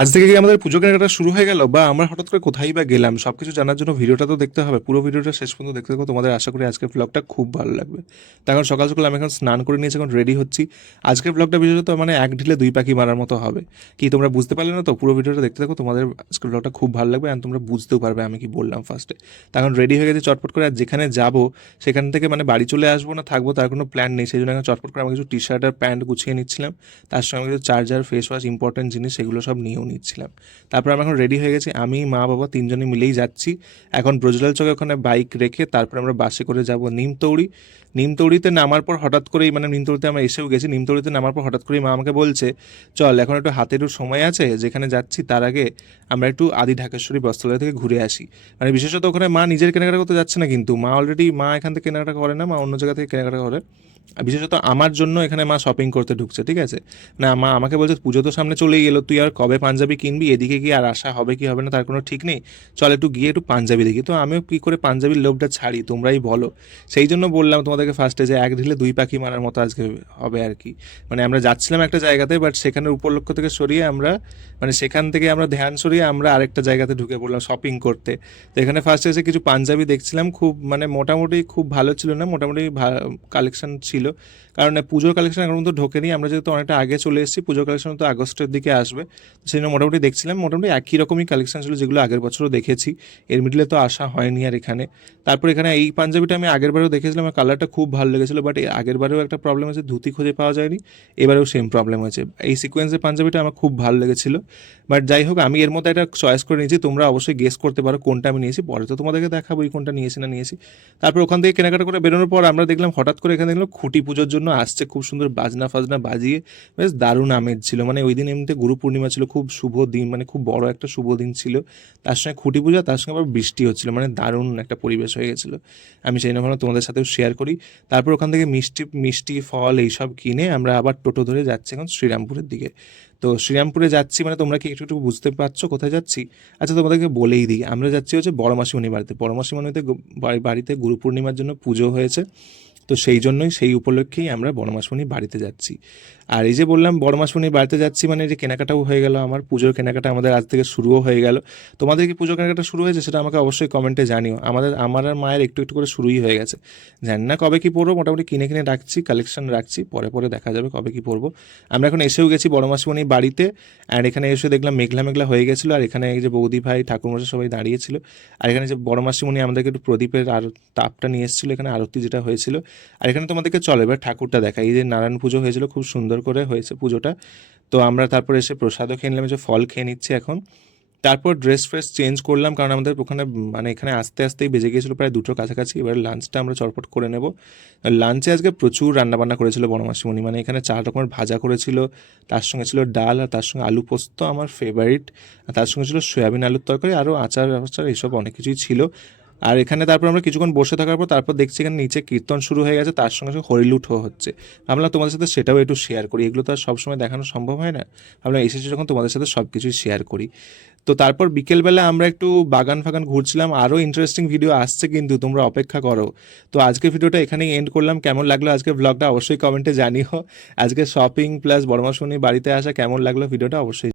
আজ থেকে কি আমাদের পুজো কেনাকাটা শুরু হয়ে গেল, বা আমরা হঠাৎ করে কোথায় বা গেলাম, সবকিছু জানার জন্য ভিডিওটা তো দেখতে হবে। পুরো ভিডিওটা শেষ পর্যন্ত দেখতে থাকো, তোমাদের আশা করি আজকের ব্লগটা খুব ভালো লাগবে। তো এখন সকাল সকাল আমি এখন স্নান করে নিয়েছি, এখন রেডি হচ্ছি। আজকের ব্লগটা বিশেষত মানে এক ঢিলে দুই পাখি মারার মতো হবে। কি তোমরা বুঝতে পারলে না? তো পুরো ভিডিওটা দেখতে থাকো, তোমাদের আজকের ব্লগটা খুব ভালো লাগবে, আর তোমরা বুঝতেও পারবে আমি কি বললাম ফার্স্টে। তো এখন রেডি হয়ে গেছে চটপট করে, আর যেখানে যাবো সেখান থেকে মানে বাড়ি চলে আসবো না থাকবো তার কোনো প্ল্যান নেই, সেই জন্য এখন চটপট করে আমি কিছু টি শার্ট আর প্যান্ট গুছিয়ে নিচ্ছিলাম। তার সঙ্গে কিছু চার্জার, ফেস ওয়াশ, ইম্পর্টেন্ট জিনিস সেগুলো সব নিয়েও নিচ্ছিলাম। তারপর আমি এখন রেডি হয়ে গেছি, আমি মা বাবা তিনজনে মিলেই যাচ্ছি। এখন ব্রজলাল চকে ওখানে বাইক রেখে তারপর আমরা বাসে করে যাব নিমতৌড়ি। নিমতৌড়িতে নামার পর হঠাৎ করেই মানে নিমতৌড়িতে আমরা এসেও গেছি, নিমতৌড়িতে নামার পর হঠাৎ করেই মা আমাকে বলছে, চল এখন একটু হাতে একটু সময় আছে, যেখানে যাচ্ছি তার আগে আমরা একটু আদি ঢাকেশ্বরী বস্ত্রালয় থেকে ঘুরে আসি। মানে বিশেষত ওখানে মা নিজের কেনাকাটা করতে যাচ্ছে না, কিন্তু মা অলরেডি মা এখান থেকে কেনাকাটা করে না, মা অন্য জায়গা থেকে কেনাকাটা করে। আর বিশেষত আমার জন্য এখানে মা শপিং করতে ঢুকছে, ঠিক আছে? না, মা আমাকে বলছে পুজো তো সামনে চলেই গেলো, তুই আর কবে পাঞ্জাবি কিনবি, এদিকে কি আর আসা হবে কি হবে না তার কোনো ঠিক নেই, চল একটু গিয়ে একটু পাঞ্জাবি দেখি। তো আমিও কী করে পাঞ্জাবির লোভটা ছাড়ি তোমরাই বলো। সেই জন্য বললাম তোমাদেরকে ফার্স্টে যে এক ঢিলে দুই পাখি মারার মতো আজকে হবে আর কি। মানে আমরা যাচ্ছিলাম একটা জায়গাতে, বাট সেখানের উপলক্ষ থেকে সরিয়ে আমরা মানে সেখান থেকে আমরা ধ্যান সরিয়ে আমরা আরেকটা জায়গাতে ঢুকে পড়লাম শপিং করতে। তো এখানে ফার্স্টে এসে কিছু পাঞ্জাবি দেখছিলাম, খুব মানে মোটামুটি খুব ভালো ছিল না, মোটামুটি কালেকশন ছিল। কারণ পুজোর কালেকশন এখন তো ঢোকেনি, আমরা যেহেতু অনেকটা আগে চলে এসেছি, পুজোর কালেকশন তো আগস্টের দিকে আসবে। সেই জন্য মোটামুটি দেখছিলাম, মোটামুটি একই রকমই কালেকশন ছিল যেগুলো আগের বছরও দেখেছি। এর মিডলে তো আসা হয়নি আর এখানে। তারপর এখানে এই পাঞ্জাবিটা আমি আগের বারেও দেখেছিলাম, আর কালারটা খুব ভালো লেগেছিলো, বাট আগের বারেও একটা প্রবলেম হয়েছে, ধুতি খুঁজে পাওয়া যায়নি। এবারেও সেম প্রবলেম হয়েছে। এই সিকোয়েন্সের পাঞ্জাবিটা আমার খুব ভালো লেগেছিলো। বাট যাই হোক, আমি এর মধ্যে একটা চয়েস করে নিয়েছি, তোমরা অবশ্যই গেস করতে পারো কোনটা আমি নিয়েছি, পরে তো তোমাদেরকে দেখাবো এই কোনটা নিয়েছি না নিয়েছি। তারপর ওখান থেকে কেনাকাটা করে বেরোনোর পর আমরা দেখলাম হঠাৎ করে এখানে দেখলাম খুঁটি পুজোর জন্য আসছে, খুব সুন্দর বাজনা ফাজনা বাজিয়ে বেশ দারুণ আমেজ ছিল। মানে ওই দিন এমনিতে গুরু পূর্ণিমা ছিল, খুব শুভ দিন, মানে খুব বড় একটা শুভ দিন ছিল। তার সঙ্গে খুঁটি পূজা, তার সঙ্গে আবার বৃষ্টি হচ্ছিল, মানে দারুণ একটা পরিবেশ হয়ে গেছিলো। আমি সেই জন্য তোমাদের সাথেও শেয়ার করি। তারপর ওখান থেকে মিষ্টি মিষ্টি ফল এইসব কিনে আমরা আবার টোটো ধরে যাচ্ছি এখন শ্রীরামপুরের দিকে। তো শ্রীরামপুরে যাচ্ছি মানে তোমরা কি একটু একটু বুঝতে পারছো কোথায় যাচ্ছি? আচ্ছা, তোমাদেরকে বলেই দিই, আমরা যাচ্ছি হচ্ছে বড় মাসিমণির বাড়িতে। বড় মাসিমণিতে বাড়িতে গুরু পূর্ণিমার জন্য পুজো হয়েছে। তো সেই জন্যই সেই উপলক্ষেই আমরা বড় মাসিমণির বাড়িতে যাচ্ছি। আর এই যে বললাম বড় মাসিমণির বাড়িতে যাচ্ছি, মানে যে কেনাকাটাও হয়ে গেল, আমার পুজোর কেনাকাটা আমাদের আজ থেকে শুরুও হয়ে গেল। তোমাদের কি পুজোর কেনাকাটা শুরু হয়েছে সেটা আমাকে অবশ্যই কমেন্টে জানিও। আমার আর মায়ের একটু একটু করে শুরুই হয়ে গেছে। জানি না কবে কী পরবো, মোটামুটি কিনে কিনে রাখছি, কালেকশন রাখছি, পরে পরে দেখা যাবে কবে কী পরবো। আমরা এখন এসেও গেছি বড় মাসিমণির বাড়িতে। অ্যান্ড এখানে এসে দেখলাম মেঘলা মেঘলা হয়ে গেছিলো, আর এখানে এই যে বৌদি ভাই ঠাকুরমশাই সবাই দাঁড়িয়েছিল। আর এখানে যে বড় মাসিমণি আমাদেরকে একটু প্রদীপের আর তাপটা নিয়ে এসেছিলো, এখানে আরতি যেটা হয়েছিল। আর এখানে তোমাদেরকে চলো এবার ঠাকুরটা দেখাই। এই যে নারায়ণ পুজো হয়েছিল, খুব সুন্দর করে হয়েছে পুজোটা। তো আমরা তারপর এসে প্রসাদও খেয়ে নিলাম, যে ফল খেয়ে নিচ্ছি এখন। তারপর ড্রেস ফ্রেস চেঞ্জ করলাম, কারণ আমাদের ওখানে মানে এখানে আসতে আসতেই বেজে গিয়েছিলো প্রায় দুটোর কাছাকাছি। এবার লাঞ্চটা আমরা চটপট করে নেব। লাঞ্চে আজকে প্রচুর রান্নাবান্না করেছিল বড় মাসিমণি, মানে এখানে 4 রকমের ভাজা করেছিল, তার সঙ্গে ছিল ডাল, আর তার সঙ্গে আলু পোস্ত আমার ফেভারিট, আর তার সঙ্গে ছিল সয়াবিন আলুর তরকারি, আরও আচার আচার এইসব অনেক কিছুই ছিল। আর এখানে তারপর আমরা কিছুক্ষণ বসে থাকার পর তারপর দেখছি এখানে নিচে কীর্তন শুরু হয়ে গেছে, তার সঙ্গে সঙ্গে হরিলুঠও হচ্ছে। ভাবলাম তোমাদের সাথে সেটাও একটু শেয়ার করি, এগুলো তো আর সবসময় দেখানো সম্ভব হয় না। ভাবলাম এসেছি যখন তোমাদের সাথে সব কিছুই শেয়ার করি। তো তারপর বিকেলবেলা আমরা একটু বাগান ফাগান ঘুরছিলাম, আরও ইন্টারেস্টিং ভিডিও আসছে কিন্তু তোমরা অপেক্ষা করো। তো আজকের ভিডিওটা এখানেই এন্ড করলাম। কেমন লাগলো আজকের ব্লগটা অবশ্যই কমেন্টে জানিও। আজকে শপিং প্লাস বড় মাসুনি বাড়িতে আসা কেমন লাগলো ভিডিওটা অবশ্যই